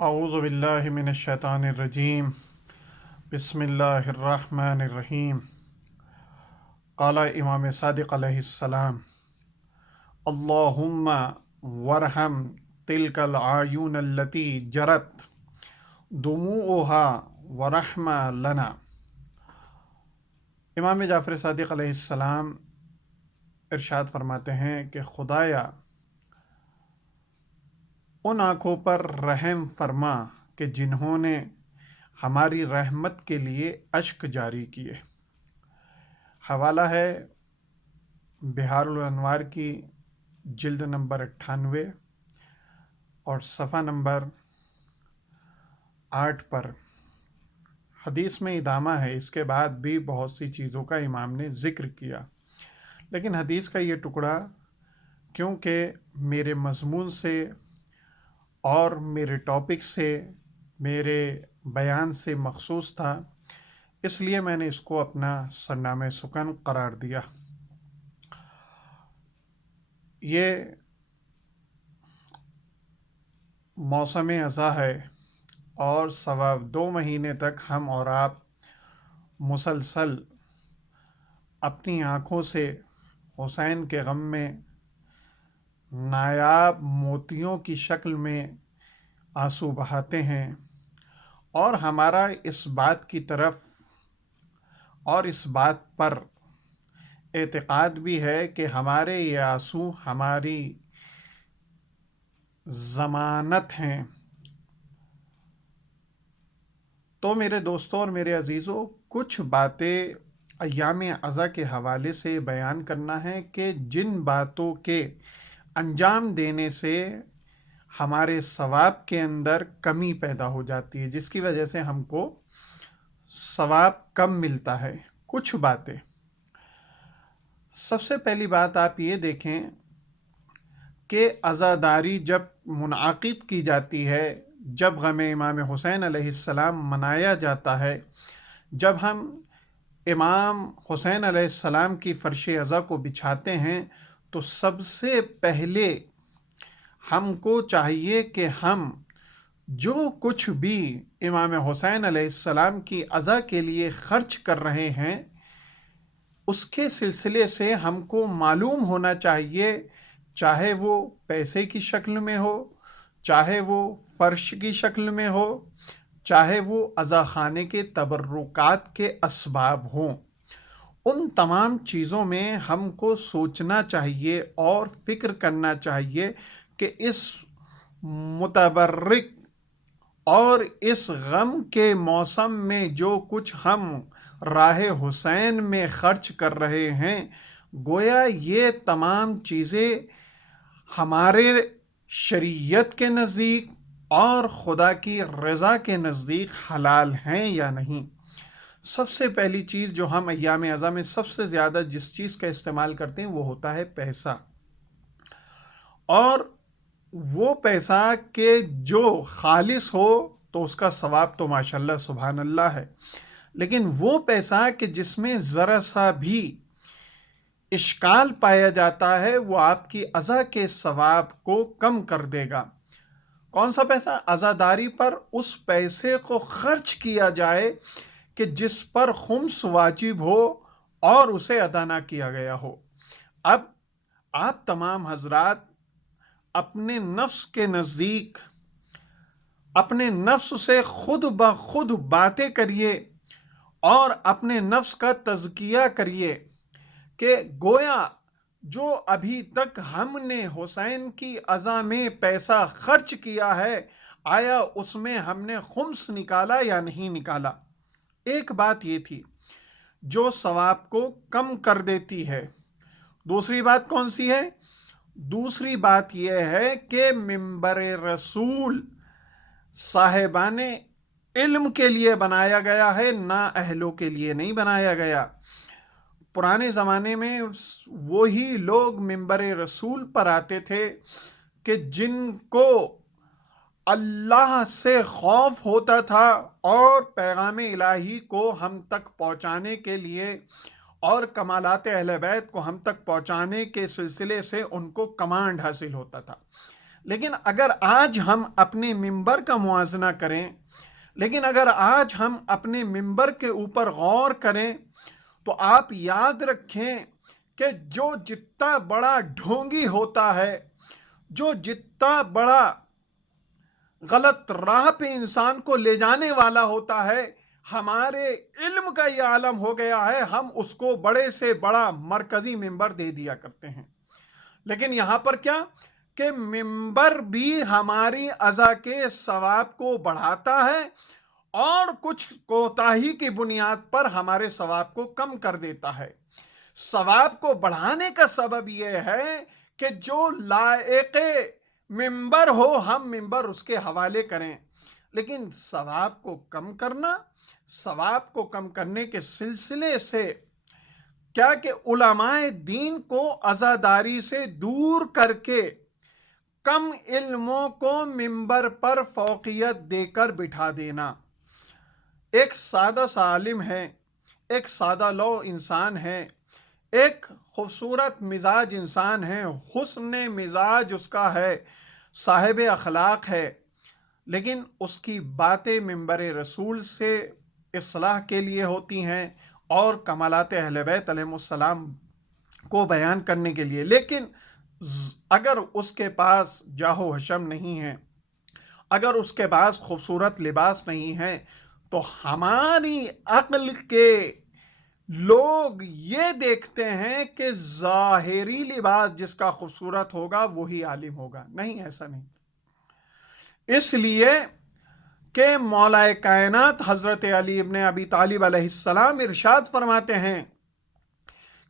اعوذ باللہ من الشیطان الرجیم بسم اللہ الرحمن الرحیم قال امام صادق علیہ السلام اللہم ورحم تلک العیون التي جرت دموعها ورحم لنا۔ امام جعفر صادق علیہ السلام ارشاد فرماتے ہیں کہ خدایا ان آنکھوں پر رحم فرما کہ جنہوں نے ہماری رحمت کے لیے اشک جاری کیے۔ حوالہ ہے بحار الانوار کی جلد نمبر 98 اور صفحہ نمبر 8 پر۔ حدیث میں ادامہ ہے، اس کے بعد بھی بہت سی چیزوں کا امام نے ذکر کیا، لیکن حدیث کا یہ ٹکڑا کیونکہ میرے مضمون سے اور میرے ٹاپک سے، میرے بیان سے مخصوص تھا، اس لیے میں نے اس کو اپنا سرنامہ سخن قرار دیا۔ یہ موسم اذا ہے اور سوا 2 مہینے تک ہم اور آپ مسلسل اپنی آنکھوں سے حسین کے غم میں نایاب موتیوں کی شکل میں آنسو بہاتے ہیں، اور ہمارا اس بات کی طرف اور اس بات پر اعتقاد بھی ہے کہ ہمارے یہ آنسو ہماری ضمانت ہیں۔ تو میرے دوستوں اور میرے عزیزوں، کچھ باتیں ایام عزا کے حوالے سے بیان کرنا ہے کہ جن باتوں کے انجام دینے سے ہمارے ثواب کے اندر کمی پیدا ہو جاتی ہے، جس کی وجہ سے ہم کو ثواب کم ملتا ہے۔ کچھ باتیں، سب سے پہلی بات آپ یہ دیکھیں کہ عزاداری جب منعقد کی جاتی ہے، جب غم امام حسین علیہ السلام منایا جاتا ہے، جب ہم امام حسین علیہ السلام کی فرش عزا کو بچھاتے ہیں، تو سب سے پہلے ہم کو چاہیے کہ ہم جو کچھ بھی امام حسین علیہ السلام کی عزا کے لیے خرچ کر رہے ہیں، اس کے سلسلے سے ہم کو معلوم ہونا چاہیے، چاہے وہ پیسے کی شکل میں ہو، چاہے وہ فرش کی شکل میں ہو، چاہے وہ عزا خانے کے تبرکات کے اسباب ہوں، ان تمام چیزوں میں ہم کو سوچنا چاہیے اور فکر کرنا چاہیے کہ اس متبرک اور اس غم کے موسم میں جو کچھ ہم راہ حسین میں خرچ کر رہے ہیں، گویا یہ تمام چیزیں ہمارے شریعت کے نزدیک اور خدا کی رضا کے نزدیک حلال ہیں یا نہیں۔ سب سے پہلی چیز جو ہم ایام عزا میں سب سے زیادہ جس چیز کا استعمال کرتے ہیں وہ ہوتا ہے پیسہ، اور وہ پیسہ کہ جو خالص ہو تو اس کا ثواب تو ماشاءاللہ سبحان اللہ ہے، لیکن وہ پیسہ کہ جس میں ذرا سا بھی اشکال پایا جاتا ہے، وہ آپ کی عزا کے ثواب کو کم کر دے گا۔ کون سا پیسہ؟ عزاداری پر اس پیسے کو خرچ کیا جائے کہ جس پر خمس واجب ہو اور اسے ادا نہ کیا گیا ہو۔ اب آپ تمام حضرات اپنے نفس کے نزدیک اپنے نفس سے خود بخود باتیں کریے اور اپنے نفس کا تزکیہ کریے کہ گویا جو ابھی تک ہم نے حسین کی عزا میں پیسہ خرچ کیا ہے، آیا اس میں ہم نے خمس نکالا یا نہیں نکالا۔ ایک بات یہ تھی جو ثواب کو کم کر دیتی ہے۔ دوسری بات کون سی ہے؟ دوسری بات یہ ہے کہ منبر رسول صاحبان علم کے لیے بنایا گیا ہے، نا اہلوں کے لیے نہیں بنایا گیا۔ پرانے زمانے میں وہی لوگ منبر رسول پر آتے تھے کہ جن کو اللہ سے خوف ہوتا تھا اور پیغام الہی کو ہم تک پہنچانے کے لیے اور کمالات اہل بیت کو ہم تک پہنچانے کے سلسلے سے ان کو کمانڈ حاصل ہوتا تھا، لیکن اگر آج ہم اپنے منبر کا موازنہ کریں، لیکن اگر آج ہم اپنے منبر کے اوپر غور کریں تو آپ یاد رکھیں کہ جو جتنا بڑا ڈھونگی ہوتا ہے، جو جتنا بڑا غلط راہ پہ انسان کو لے جانے والا ہوتا ہے، ہمارے علم کا یہ عالم ہو گیا ہے، ہم اس کو بڑے سے بڑا مرکزی منبر دے دیا کرتے ہیں۔ لیکن یہاں پر کیا کہ منبر بھی ہماری اذا کے ثواب کو بڑھاتا ہے اور کچھ کوتاہی کی بنیاد پر ہمارے ثواب کو کم کر دیتا ہے۔ ثواب کو بڑھانے کا سبب یہ ہے کہ جو لائق منبر ہو ہم منبر اس کے حوالے کریں، لیکن ثواب کو کم کرنا، ثواب کو کم کرنے کے سلسلے سے کیا کہ علماء دین کو عزاداری سے دور کر کے کم علموں کو منبر پر فوقیت دے کر بٹھا دینا۔ ایک سادہ سا عالم ہے، ایک سادہ لو انسان ہے، ایک خوبصورت مزاج انسان ہے، حسن مزاج اس کا ہے، صاحب اخلاق ہے، لیکن اس کی باتیں منبر رسول سے اصلاح کے لیے ہوتی ہیں اور کمالات اہل بیت علیہ السلام کو بیان کرنے کے لیے۔ لیکن اگر اس کے پاس جاہ و حشم نہیں ہے، اگر اس کے پاس خوبصورت لباس نہیں ہے، تو ہماری عقل کے لوگ یہ دیکھتے ہیں کہ ظاہری لباس جس کا خوبصورت ہوگا وہی عالم ہوگا۔ نہیں، ایسا نہیں۔ اس لیے کہ مولا کائنات حضرت علی ابن ابی طالب علیہ السلام ارشاد فرماتے ہیں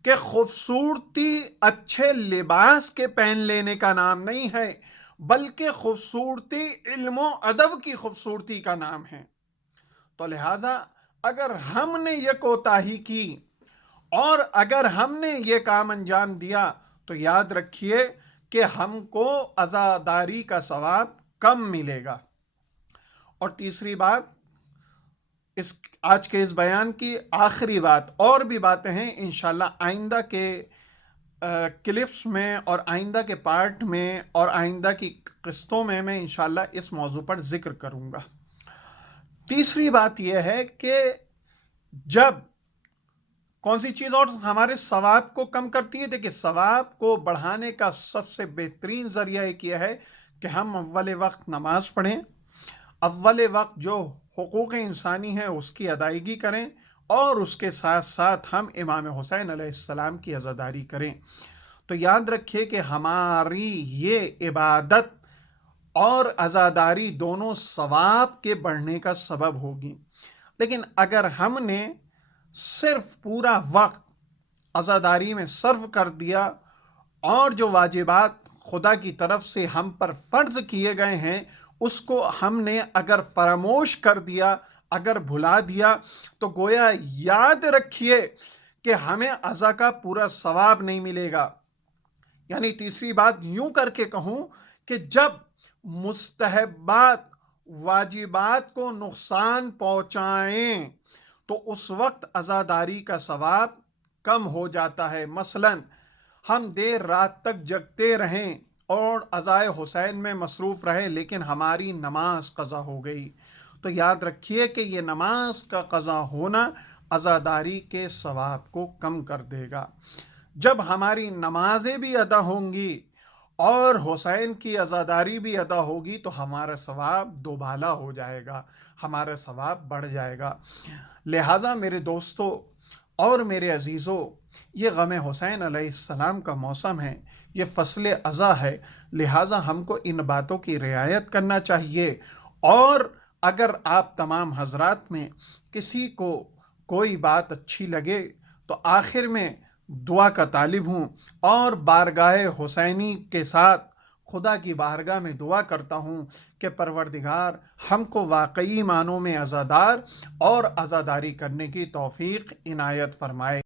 کہ خوبصورتی اچھے لباس کے پہن لینے کا نام نہیں ہے، بلکہ خوبصورتی علم و ادب کی خوبصورتی کا نام ہے۔ تو لہٰذا اگر ہم نے یہ کوتاہی کی اور اگر ہم نے یہ کام انجام دیا تو یاد رکھیے کہ ہم کو عزاداری کا ثواب کم ملے گا۔ اور تیسری بات، آج کے اس بیان کی آخری بات، اور بھی باتیں ہیں انشاءاللہ آئندہ کے کلپس میں اور آئندہ کے پارٹ میں اور آئندہ کی قسطوں میں انشاءاللہ اس موضوع پر ذکر کروں گا۔ تیسری بات یہ ہے کہ جب کون سی چیز اور ہمارے ثواب کو کم کرتی ہے؟ دیکھیں، ثواب کو بڑھانے کا سب سے بہترین ذریعہ ایک یہ ہے کہ ہم اول وقت نماز پڑھیں، اول وقت جو حقوق انسانی ہے اس کی ادائیگی کریں، اور اس کے ساتھ ساتھ ہم امام حسین علیہ السلام کی عزاداری کریں۔ تو یاد رکھیے کہ ہماری یہ عبادت اور عزاداری دونوں ثواب کے بڑھنے کا سبب ہوگی۔ لیکن اگر ہم نے صرف پورا وقت عزاداری میں صرف کر دیا اور جو واجبات خدا کی طرف سے ہم پر فرض کیے گئے ہیں اس کو ہم نے اگر فراموش کر دیا، اگر بھلا دیا، تو گویا یاد رکھیے کہ ہمیں عزا کا پورا ثواب نہیں ملے گا۔ یعنی تیسری بات یوں کر کے کہوں کہ جب مستحبات واجبات کو نقصان پہنچائیں تو اس وقت عزاداری کا ثواب کم ہو جاتا ہے۔ مثلا ہم دیر رات تک جگتے رہیں اور عزائے حسین میں مصروف رہے لیکن ہماری نماز قضا ہو گئی، تو یاد رکھیے کہ یہ نماز کا قضا ہونا عزاداری کے ثواب کو کم کر دے گا۔ جب ہماری نمازیں بھی ادا ہوں گی اور حسین کی عزاداری بھی ادا ہوگی تو ہمارا ثواب دوبالا ہو جائے گا، ہمارا ثواب بڑھ جائے گا۔ لہٰذا میرے دوستو اور میرے عزیزو، یہ غم حسین علیہ السلام کا موسم ہے، یہ فصل عزا ہے، لہٰذا ہم کو ان باتوں کی رعایت کرنا چاہیے۔ اور اگر آپ تمام حضرات میں کسی کو کوئی بات اچھی لگے تو آخر میں دعا کا طالب ہوں اور بارگاہ حسینی کے ساتھ خدا کی بارگاہ میں دعا کرتا ہوں کہ پروردگار ہم کو واقعی معنوں میں عزادار اور عزاداری کرنے کی توفیق عنایت فرمائے۔